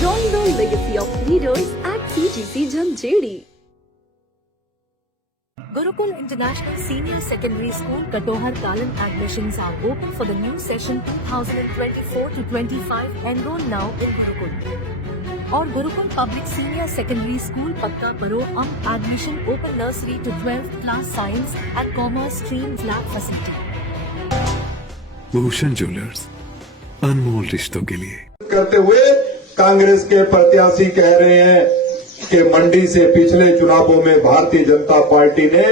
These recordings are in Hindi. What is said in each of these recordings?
Join the legacy of leaders at CGC Jhanjedi. Gurukul International Senior Secondary School Katohar Kalan admissions are open for the new session 2024-25. Enroll now in Gurukul. Or Gurukul Public Senior Secondary School Pakka Paro admission open nursery to 12th class science and commerce streams lab facility. Bhushan jewellers, अनमोल रिश्तों के लिए। करते हुए कांग्रेस के प्रत्याशी कह रहे हैं कि मंडी से पिछले चुनावों में भारतीय जनता पार्टी ने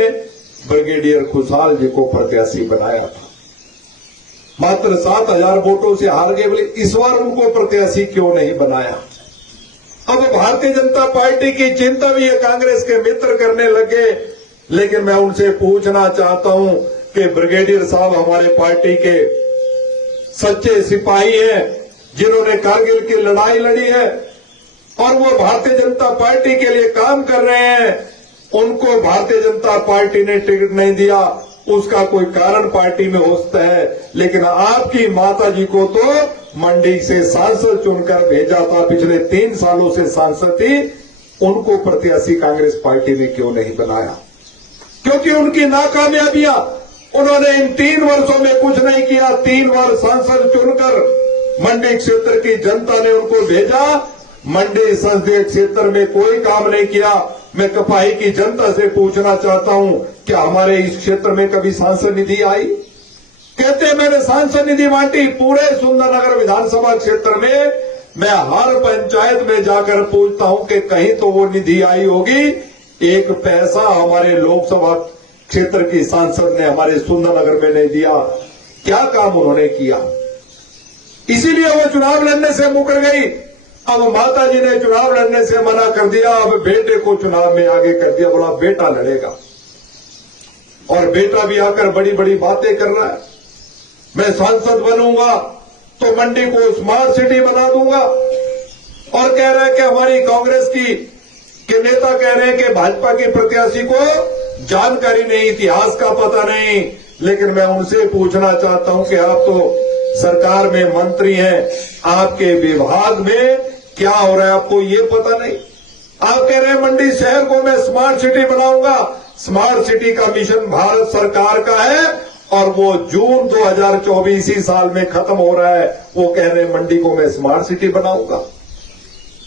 ब्रिगेडियर खुशहाल जी को प्रत्याशी बनाया था, मात्र 7,000 वोटों से हार गए। बोले इस बार उनको प्रत्याशी क्यों नहीं बनाया? अब भारतीय जनता पार्टी की चिंता भी ये कांग्रेस के मित्र करने लगे। लेकिन मैं उनसे पूछना चाहता हूं कि ब्रिगेडियर साहब हमारे पार्टी के सच्चे सिपाही हैं, जिन्होंने कारगिल की लड़ाई लड़ी है और वो भारतीय जनता पार्टी के लिए काम कर रहे हैं। उनको भारतीय जनता पार्टी ने टिकट नहीं दिया, उसका कोई कारण पार्टी में हो सकता है, लेकिन आपकी माता जी को तो मंडी से सांसद चुनकर भेजा था, पिछले 3 सालों से सांसद थी। उनको प्रत्याशी कांग्रेस पार्टी ने क्यों नहीं बनाया? क्योंकि उनकी नाकामयाबियां, उन्होंने इन 3 वर्षों में कुछ नहीं किया। 3 बार सांसद चुनकर मंडी क्षेत्र की जनता ने उनको भेजा, मंडी संसदीय क्षेत्र में कोई काम नहीं किया। मैं कपाही की जनता से पूछना चाहता हूं, क्या हमारे इस क्षेत्र में कभी सांसद निधि आई? कहते मैंने सांसद निधि बांटी। पूरे सुंदरनगर विधानसभा क्षेत्र में मैं हर पंचायत में जाकर पूछता हूं कि कहीं तो वो निधि आई होगी। 1 पैसा हमारे लोकसभा क्षेत्र की सांसद ने हमारे सुंदरनगर में नहीं दिया। क्या काम उन्होंने किया? इसीलिए वो चुनाव लड़ने से मुकर गई। अब माता जी ने चुनाव लड़ने से मना कर दिया, अब बेटे को चुनाव में आगे कर दिया। बोला बेटा लड़ेगा, और बेटा भी आकर बड़ी बड़ी बातें कर रहा है। मैं सांसद बनूंगा तो मंडी को स्मार्ट सिटी बना दूंगा, और कह रहा है कि हमारी कांग्रेस के नेता कह रहे हैं कि भाजपा के प्रत्याशी को जानकारी नहीं, इतिहास का पता नहीं। लेकिन मैं उनसे पूछना चाहता हूं कि आप तो सरकार में मंत्री हैं, आपके विभाग में क्या हो रहा है आपको ये पता नहीं? आप कह रहे हैं मंडी शहर को मैं स्मार्ट सिटी बनाऊंगा। स्मार्ट सिटी का मिशन भारत सरकार का है, और वो जून 2024 साल में खत्म हो रहा है। वो कह रहे हैं मंडी को मैं स्मार्ट सिटी बनाऊंगा।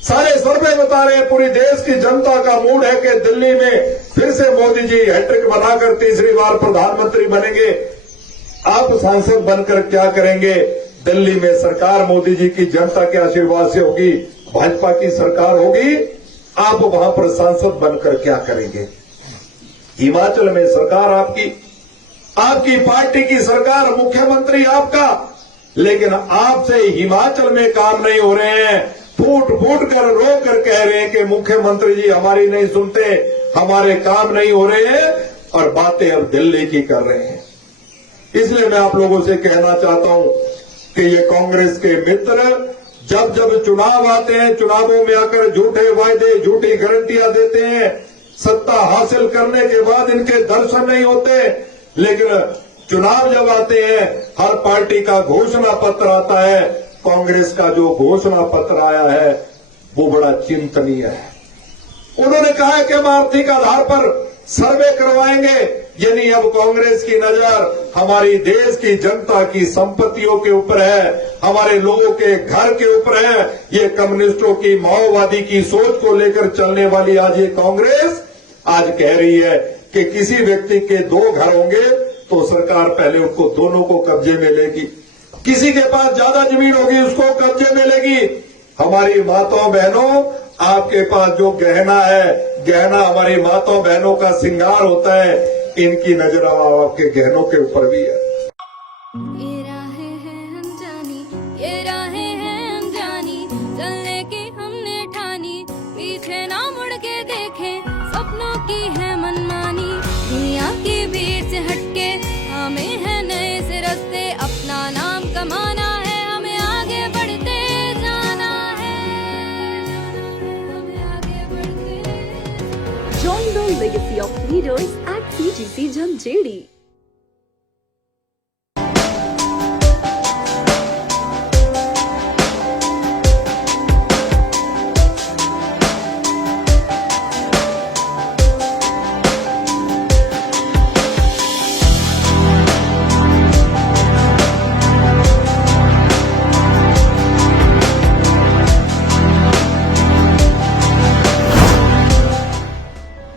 सारे सर्वे बता रहे हैं, पूरी देश की जनता का मूड है कि दिल्ली में फिर से मोदी जी हैट्रिक बनाकर तीसरी बार प्रधानमंत्री बनेंगे। आप सांसद बनकर क्या करेंगे? दिल्ली में सरकार मोदी जी की जनता के आशीर्वाद से होगी, भाजपा की सरकार होगी। आप वहां पर सांसद बनकर क्या करेंगे? हिमाचल में सरकार आपकी पार्टी की सरकार, मुख्यमंत्री आपका, लेकिन आपसे हिमाचल में काम नहीं हो रहे हैं। फूट फूट कर रो कर कह रहे हैं कि मुख्यमंत्री जी हमारी नहीं सुनते, हमारे काम नहीं हो रहे हैं, और बातें अब दिल्ली की कर रहे हैं। इसलिए मैं आप लोगों से कहना चाहता हूं कि ये कांग्रेस के मित्र जब जब चुनाव आते हैं, चुनावों में आकर झूठे वायदे, झूठी गारंटियां देते हैं। सत्ता हासिल करने के बाद इनके दर्शन नहीं होते, लेकिन चुनाव जब आते हैं हर पार्टी का घोषणा पत्र आता है। कांग्रेस का जो घोषणा पत्र आया है वो बड़ा चिंतनीय है। उन्होंने कहा है कि हम आर्थिक आधार पर सर्वे करवाएंगे, यानी अब कांग्रेस की नजर हमारी देश की जनता की संपत्तियों के ऊपर है, हमारे लोगों के घर के ऊपर है। ये कम्युनिस्टों की, माओवादी की सोच को लेकर चलने वाली आज ये कांग्रेस आज कह रही है कि किसी व्यक्ति के 2 घर होंगे तो सरकार पहले उनको दोनों को कब्जे में लेगी। किसी के पास ज्यादा जमीन होगी उसको कब्जे में लेगी। हमारी माताओं बहनों, आपके पास जो गहना है, गहना हमारी माताओं बहनों का श्रृंगार होता है, इनकी नजर आपके गहनों के ऊपर भी है। ये राहें हैं अनजानी, ये राहें हैं अनजानी, चलने की हमने ठानी, पीछे ना मुड़ के देखें, सपनों की है मनमानी। दुनिया की भीड़ से हटके हमें है नए से रास्ते, अपना नाम कमाना है, हमें आगे बढ़ते जाना है, हमें आगे बढ़ते। Join the legacy of leaders at CGC Jhanjedi.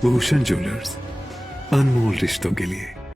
Bhushan jewellers, अनमोल रिश्तों के लिए।